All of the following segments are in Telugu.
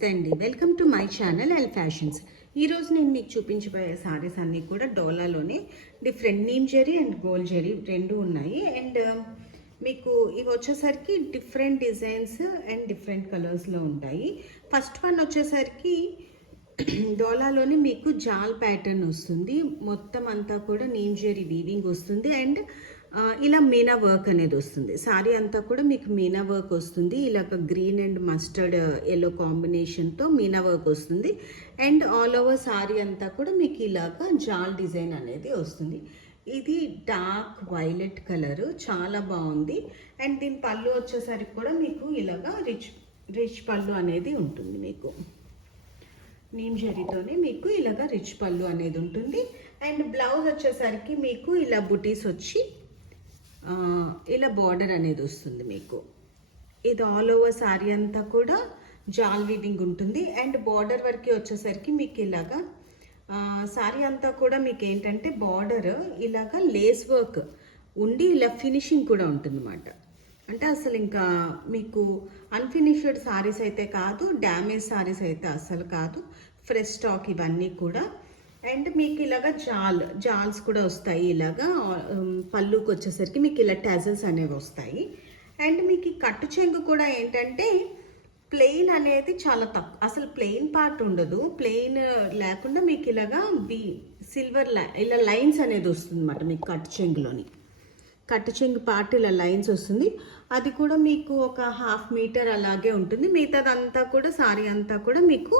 నమస్తే అండి, welcome to my channel L fashions. ఈరోజు నేను మీకు చూపించబోయే సారీస్ అన్నీ కూడా డోలాలోనే different neem zari and gold zari రెండు ఉన్నాయి. అండ్ మీకు ఇవి వచ్చేసరికి డిఫరెంట్ డిజైన్స్ అండ్ డిఫరెంట్ కలర్స్లో ఉంటాయి. ఫస్ట్ వన్ వచ్చేసరికి డోలాలోని మీకు జాల్ ప్యాటర్న్ వస్తుంది, మొత్తం అంతా కూడా నీమ్ జరీ వీవింగ్ వస్తుంది అండ్ ఇలా మీనా వర్క్ అనేది వస్తుంది. సారీ అంతా కూడా మీకు మీనా వర్క్ వస్తుంది, ఇలాగ గ్రీన్ అండ్ మస్టర్డ్ ఎల్లో కాంబినేషన్తో మీనా వర్క్ వస్తుంది. అండ్ ఆల్ ఓవర్ సారీ అంతా కూడా మీకు ఇలాగ జాల్ డిజైన్ అనేది వస్తుంది. ఇది డార్క్ వైలెట్ కలర్, చాలా బాగుంది. అండ్ దీని పళ్ళు వచ్చేసరికి కూడా మీకు ఇలాగ రిచ్ పళ్ళు అనేది ఉంటుంది. మీకు నీమ్ జరీతోనే మీకు ఇలాగ రిచ్ పళ్ళు అనేది ఉంటుంది. అండ్ బ్లౌజ్ వచ్చేసరికి మీకు ఇలా బుటీస్ వచ్చి ఇలా బార్డర్ అనేది వస్తుంది. మీకు ఇది ఆల్ ఓవర్ శారీ అంతా కూడా జాల్ వీవింగ్ ఉంటుంది. అండ్ బార్డర్ వరకు వచ్చేసరికి మీకు ఇలాగా శారీ అంతా కూడా మీకు ఏంటంటే బార్డర్ ఇలాగా లేస్ వర్క్ ఉండి ఇలా ఫినిషింగ్ కూడా ఉంటుందన్నమాట. అంటే అసలు ఇంకా మీకు అన్ఫినిష్డ్ శారీస్ అయితే కాదు, డ్యామేజ్ శారీస్ అయితే అసలు కాదు, ఫ్రెష్ స్టాక్ ఇవన్నీ కూడా. అండ్ మీకు ఇలాగ జాల్స్ కూడా వస్తాయి. ఇలాగా పళ్ళుకి వచ్చేసరికి మీకు ఇలా టజల్స్ అనేవి వస్తాయి. అండ్ మీకు ఈ కట్టు చెంగు కూడా ఏంటంటే ప్లెయిన్ అనేది చాలా తక్కువ, అసలు ప్లెయిన్ పార్ట్ ఉండదు. ప్లెయిన్ లేకుండా మీకు ఇలాగా సిల్వర్ ఇలా లైన్స్ అనేది వస్తుంది అన్నమాట. మీకు కట్టు చెంగు పార్ట్ ఇలా లైన్స్ వస్తుంది. అది కూడా మీకు ఒక 1/2 మీటర్ అలాగే ఉంటుంది. మిగతాదంతా కూడా సారీ అంతా కూడా మీకు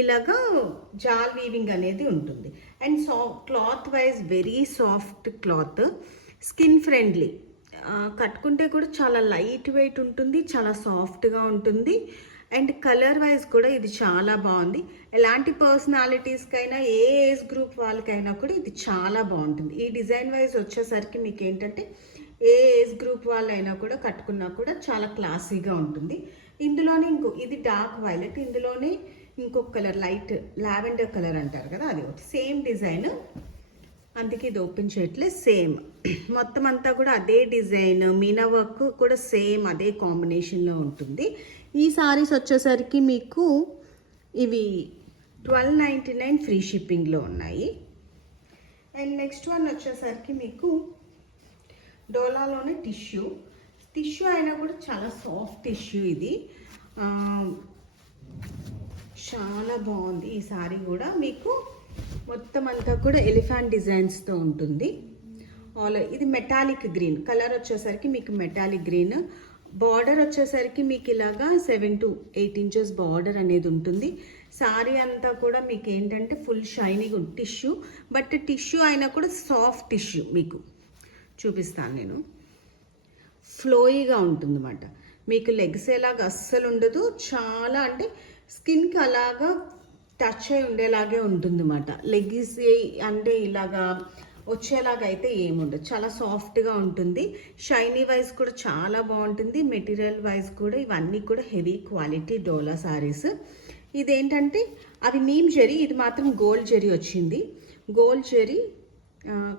ఇలాగా జాల్ వీవింగ్ అనేది ఉంటుంది. And cloth wise very soft cloth, skin friendly, కట్టుకుంటే కూడా చాలా లైట్ వెయిట్ ఉంటుంది, చాలా సాఫ్ట్గా ఉంటుంది. అండ్ కలర్ వైజ్ కూడా ఇది చాలా బాగుంది. ఎలాంటి పర్సనాలిటీస్కైనా ఏ ఏజ్ గ్రూప్ వాళ్ళకైనా కూడా ఇది చాలా బాగుంటుంది. ఈ డిజైన్ వైజ్ వచ్చేసరికి మీకు ఏంటంటే ఏ ఏజ్ గ్రూప్ వాళ్ళైనా కూడా కట్టుకున్నా కూడా చాలా క్లాసీగా ఉంటుంది. ఇందులోనే ఇది డార్క్ వైలెట్, ఇందులోనే ఇంకొక కలర్ లైట్ లావెండర్ కలర్ అంటారు కదా, అది ఒకటి సేమ్ డిజైన్, అందుకే ఇది ఓపెన్ చేయట్లేదు. సేమ్ మొత్తం అంతా కూడా అదే డిజైన్, మీనా వర్క్ కూడా సేమ్ అదే కాంబినేషన్లో ఉంటుంది. ఈ సారీస్ వచ్చేసరికి మీకు ఇవి 1299 ఫ్రీ షిప్పింగ్లో ఉన్నాయి. అండ్ నెక్స్ట్ వన్ వచ్చేసరికి మీకు డోలాలోనే టిష్యూ అయినా కూడా చాలా సాఫ్ట్ టిష్యూ. ఇది చాలా బాగుంది. ఈ సారీ కూడా మీకు మొత్తం అంతా కూడా ఎలిఫెంట్ డిజైన్స్తో ఉంటుంది. ఇది మెటాలిక్ గ్రీన్ కలర్ వచ్చేసరికి మీకు మెటాలిక్ గ్రీన్, బార్డర్ వచ్చేసరికి మీకు ఇలాగా 7 to 8 ఇంచెస్ బార్డర్ అనేది ఉంటుంది. సారీ అంతా కూడా మీకు ఏంటంటే ఫుల్ షైనీగా టిష్యూ, బట్ టిష్యూ అయినా కూడా సాఫ్ట్ టిష్యూ. మీకు చూపిస్తాను నేను, ఫ్లోయిగా ఉంటుంది అన్నమాట. మీకు లెగ్స్ ఎలాగా అస్సలు ఉండదు, చాలా అంటే స్కిన్కి అలాగా టచ్ అయి ఉండేలాగే ఉంటుంది అన్నమాట. లెగ్స్ అంటే ఇలాగా వచ్చేలాగా అయితే ఏముండదు, చాలా సాఫ్ట్గా ఉంటుంది. షైనీ వైజ్ కూడా చాలా బాగుంటుంది. మెటీరియల్ వైజ్ కూడా ఇవన్నీ కూడా హెవీ క్వాలిటీ డోలా సారీస్. ఇదేంటంటే అవి నీమ్ జరీ, ఇది మాత్రం గోల్డ్ జరీ వచ్చింది. గోల్డ్ జరీ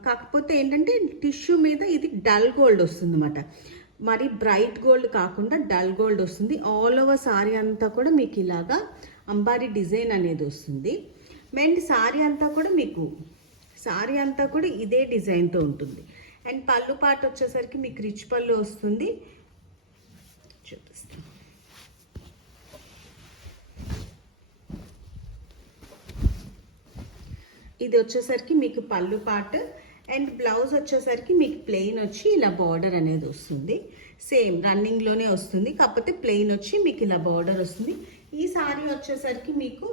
కాకపోతే ఏంటంటే టిష్యూ మీద ఇది డల్ గోల్డ్ వస్తుంది అన్నమాట. మరి బ్రైట్ గోల్డ్ కాకుండా డల్ గోల్డ్ వస్తుంది. ఆల్ ఓవర్ సారీ అంతా కూడా మీకు ఇలాగా అంబారీ డిజైన్ అనేది వస్తుంది. అండ్ సారీ అంతా కూడా మీకు సారీ అంతా కూడా ఇదే డిజైన్తో ఉంటుంది. అండ్ పళ్ళు పాట వచ్చేసరికి మీకు రిచ్ పళ్ళు వస్తుంది. చూపిస్తాను, ఇది వచ్చేసరికి మీకు పళ్ళు పాట. అండ్ బ్లౌజ్ వచ్చేసరికి మీకు ప్లెయిన్ వచ్చి ఇలా బార్డర్ అనేది వస్తుంది. సేమ్ రన్నింగ్లోనే వస్తుంది, కాకపోతే ప్లెయిన్ వచ్చి మీకు ఇలా బార్డర్ వస్తుంది. ఈ సారీ వచ్చేసరికి మీకు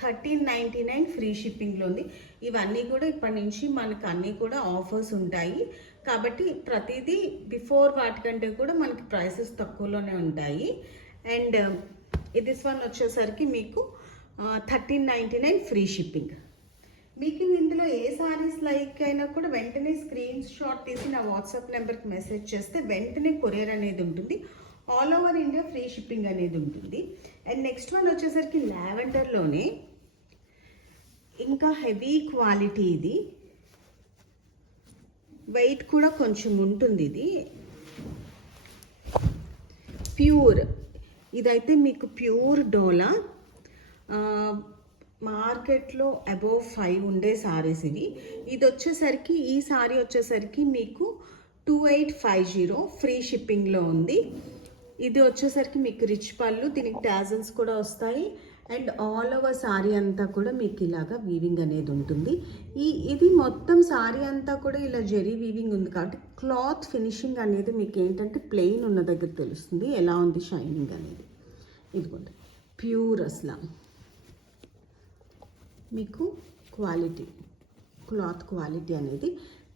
1399 ఫ్రీ షిప్పింగ్లో ఉంది. ఇవన్నీ కూడా ఇప్పటి నుంచి మనకు అన్నీ కూడా ఆఫర్స్ ఉంటాయి, కాబట్టి ప్రతిదీ బిఫోర్ వాటికంటే కూడా మనకి ప్రైసెస్ తక్కువలోనే ఉంటాయి. అండ్ దిస్ వన్ వచ్చేసరికి మీకు 1399 ఫ్రీ షిప్పింగ్. మీకు ఇందులో ఏ సారీస్ లైక్ అయినా కూడా వెంటనే స్క్రీన్ షాట్ తీసి నా వాట్సాప్ నెంబర్కి మెసేజ్ చేస్తే వెంటనే కొరియర్ అనేది ఉంటుంది. All over India free shipping అనేది ఉంటుంది. అండ్ నెక్స్ట్ వన్ వచ్చేసరికి లావెండర్లోనే ఇంకా హెవీ క్వాలిటీ, ఇది వెయిట్ కూడా కొంచెం ఉంటుంది. ఇది ప్యూర్, ఇదైతే మీకు ప్యూర్ డోలా మార్కెట్లో అబోవ్ 5 ఉండే సారీస్ ఇవి. ఇది వచ్చేసరికి ఈ సారీ వచ్చేసరికి మీకు 2850 ఫ్రీ షిప్పింగ్లో ఉంది. ఇది వచ్చేసరికి మీకు రిచ్ పళ్ళు, దీనికి టాజల్స్ కూడా వస్తాయి. అండ్ ఆల్ ఓవర్ సారీ అంతా కూడా మీకు ఇలాగా వీవింగ్ అనేది ఉంటుంది. ఇది మొత్తం సారీ అంతా కూడా ఇలా జెరీ వీవింగ్ ఉంది కాబట్టి క్లాత్ ఫినిషింగ్ అనేది మీకు ఏంటంటే ప్లెయిన్ ఉన్న దగ్గర తెలుస్తుంది ఎలా ఉంది షైనింగ్ అనేది. ఇదిగోండి ప్యూర్ అసలు మీకు క్వాలిటీ, క్లాత్ క్వాలిటీ అనేది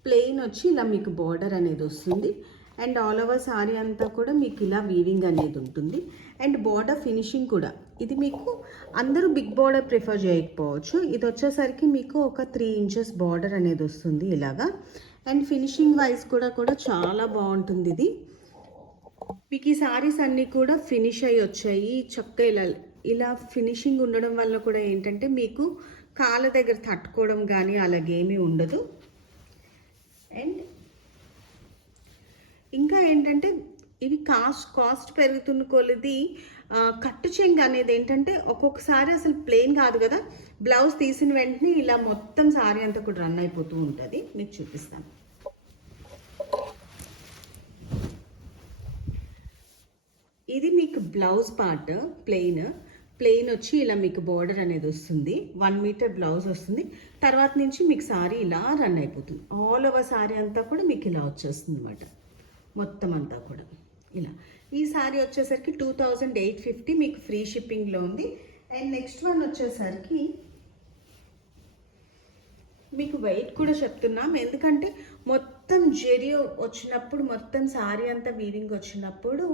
ప్లెయిన్ వచ్చి ఇలా మీకు బార్డర్ అనేది వస్తుంది. అండ్ ఆల్ ఓవర్ సారీ అంతా కూడా మీకు ఇలా వీవింగ్ అనేది ఉంటుంది. అండ్ బార్డర్ ఫినిషింగ్ కూడా ఇది మీకు అందరూ బిగ్ బార్డర్ ప్రిఫర్ చేయకపోవచ్చు. ఇది వచ్చేసరికి మీకు ఒక 3 ఇంచెస్ బార్డర్ అనేది వస్తుంది ఇలాగా. అండ్ ఫినిషింగ్ వైజ్ కూడా చాలా బాగుంటుంది ఇది. మీకు ఈ సారీస్ అన్నీ కూడా ఫినిష్ అయ్యి వచ్చాయి చక్కగా. ఇలా ఫినిషింగ్ ఉండడం వల్ల కూడా ఏంటంటే మీకు కాళ్ళ దగ్గర తట్టుకోవడం కానీ అలాగేమీ ఉండదు. అండ్ ఇంకా ఏంటంటే ఇవి కాస్ట్ పెరుగుతున్న కొలది కట్టు చెంగు అనేది ఏంటంటే ఒక్కొక్కసారి అసలు ప్లెయిన్ కాదు కదా, బ్లౌజ్ తీసిన వెంటనే ఇలా మొత్తం సారీ అంతా కూడా రన్ అయిపోతూ ఉంటుంది. మీకు చూపిస్తాను. ఇది మీకు బ్లౌజ్ పార్ట్ ప్లెయిన్ వచ్చి ఇలా మీకు బార్డర్ అనేది వస్తుంది. 1 మీటర్ బ్లౌజ్ వస్తుంది. తర్వాత నుంచి మీకు సారీ ఇలా రన్ అయిపోతుంది. ఆల్ ఓవర్ సారీ అంతా కూడా మీకు ఇలా వచ్చేస్తుంది అనమాట. మొత్తం అంతా కూడా ఇలా. ఈ సారీ వచ్చేసరికి 2850 మీకు ఫ్రీ షిప్పింగ్లో ఉంది. అండ్ నెక్స్ట్ వన్ వచ్చేసరికి మీకు వెయిట్ కూడా చెప్తున్నాం, ఎందుకంటే మొత్తం జెరీ వచ్చినప్పుడు, మొత్తం సారీ అంతా వీవింగ్ వచ్చినప్పుడు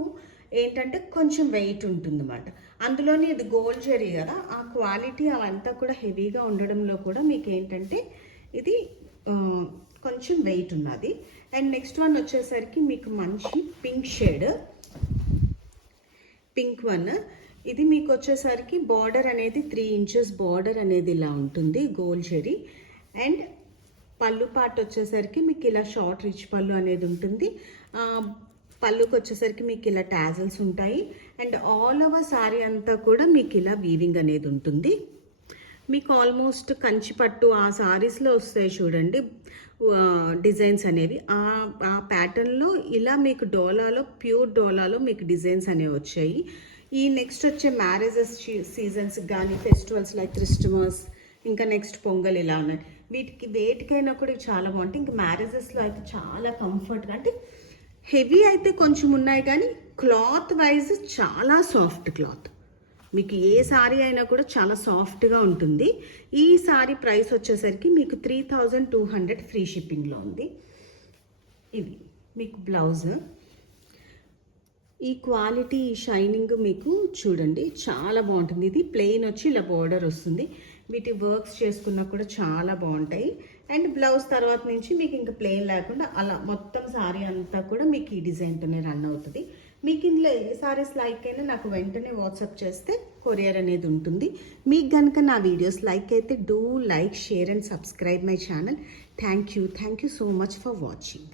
ఏంటంటే కొంచెం వెయిట్ ఉంటుందన్నమాట. అందులోని ఇది గోల్డ్ జెరీ కదా, ఆ క్వాలిటీ అవంతా కూడా హెవీగా ఉండడంలో కూడా మీకు ఏంటంటే ఇది కొంచెం వెయిట్ ఉన్నది. అండ్ నెక్స్ట్ వన్ వచ్చేసరికి మీకు మంచి పింక్ షేడ్, పింక్ వన్. ఇది మీకు వచ్చేసరికి బార్డర్ అనేది 3 ఇంచెస్ బార్డర్ అనేది ఇలా ఉంటుంది గోల్డ్ జెరీ. అండ్ పళ్ళు పార్ట్ వచ్చేసరికి మీకు ఇలా షార్ట్ రిచ్ పళ్ళు అనేది ఉంటుంది. పళ్ళుకి వచ్చేసరికి మీకు ఇలా టాజల్స్ ఉంటాయి. అండ్ ఆల్ ఓవర్ సారీ అంతా కూడా మీకు ఇలా వీవింగ్ అనేది ఉంటుంది. మీకు ఆల్మోస్ట్ కంచిపట్టు ఆ సారీస్లో వస్తాయి చూడండి డిజైన్స్ అనేవి, ఆ ప్యాటర్న్లో ఇలా మీకు డోలాలో, ప్యూర్ డోలాలో మీకు డిజైన్స్ అనేవి వచ్చాయి. ఈ నెక్స్ట్ వచ్చే మ్యారేజెస్ సీజన్స్ కానీ, ఫెస్టివల్స్ లైక్ క్రిస్టమస్, ఇంకా నెక్స్ట్ పొంగల్ ఇలా ఉన్నాయి. వేటికైనా కూడా చాలా బాగుంటాయి. ఇంకా మ్యారేజెస్లో అయితే చాలా కంఫర్ట్గా, అంటే హెవీ అయితే కొంచెం ఉన్నాయి కానీ క్లాత్ వైజ్ చాలా సాఫ్ట్ క్లాత్. మీకు ఏ సారీ అయినా కూడా చాలా సాఫ్ట్గా ఉంటుంది. ఈ సారీ ప్రైస్ వచ్చేసరికి మీకు 3200 ఫ్రీ షిప్పింగ్లో ఉంది. ఇది మీకు బ్లౌజ్. ఈ క్వాలిటీ, ఈ షైనింగ్ మీకు చూడండి చాలా బాగుంటుంది. ఇది ప్లెయిన్ వచ్చి ఇలా బార్డర్ వస్తుంది. వీటి వర్క్స్ చేసుకున్నా కూడా చాలా బాగుంటాయి. అండ్ బ్లౌజ్ తర్వాత నుంచి మీకు ఇంకా ప్లెయిన్ లేకుండా అలా మొత్తం సారీ అంతా కూడా మీకు ఈ డిజైన్తోనే రన్ అవుతుంది. మీకు ఇందులో ఏ సారీస్ లైక్ అయినా నాకు వెంటనే వాట్సాప్ చేస్తే కొరియర్ అనేది ఉంటుంది. మీకు కనుక నా వీడియోస్ లైక్ అయితే do like, share and subscribe my channel. Thank you so much for watching.